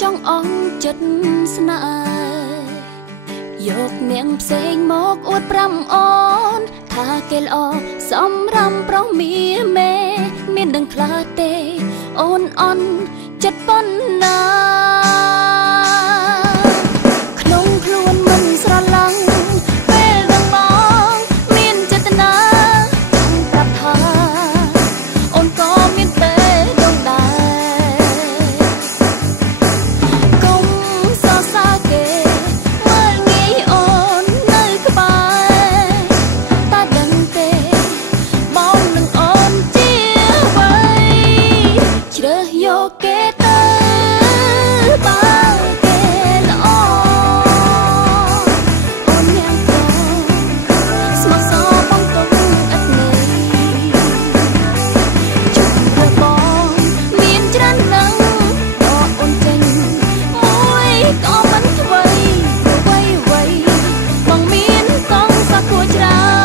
ចង់អងចិត្តស្នេហ៍យកនាងផ្សេងមកអួតប្រាំអូនថាគេល្អសំរំប្រុសមាមេមានដឹងខ្លះទេអូនអន់ចិត្តប៉ុណ្ណាក្នុងខ្លួនមិនស្រឡាញ់ពេលដឹងបងមានចេតនាចង់ប្រាប់ថាអូនក៏មានពេលដងដែរកុំសរសើរគេមើលងាយអូននៅក្បែរតែដឹងទេបងនឹងអូនជាអ្វីជ្រើសយកគេទៅបើគេល្អអូនញ៉ាំក៏ស្មោះសរបងទុកឥតន័យជុំពួកបងមានច្រើនណាស់ក៏អូនចេញមួយក៏មិនថ្មីអ្វីបងមានកងសាគួរច្រើន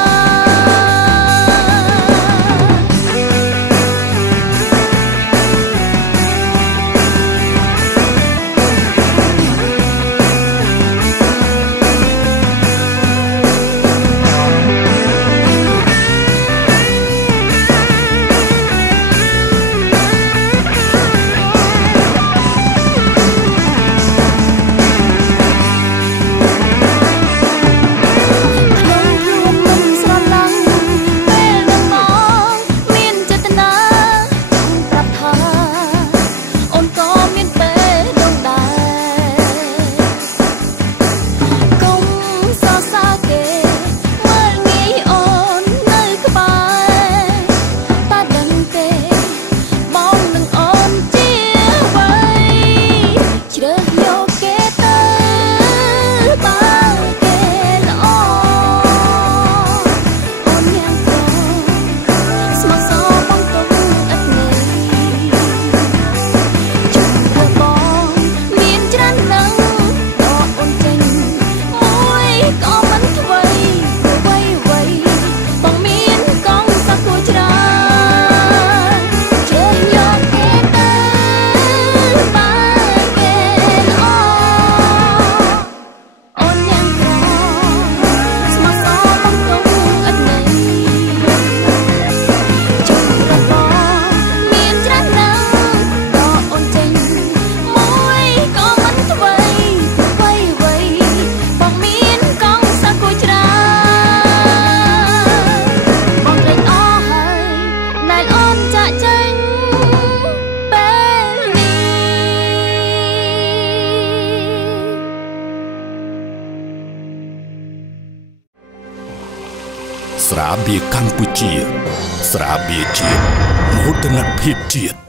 ស្រាបៀរកម្ពុជាស្រាបៀរជាតិមោទនភាពជាតិ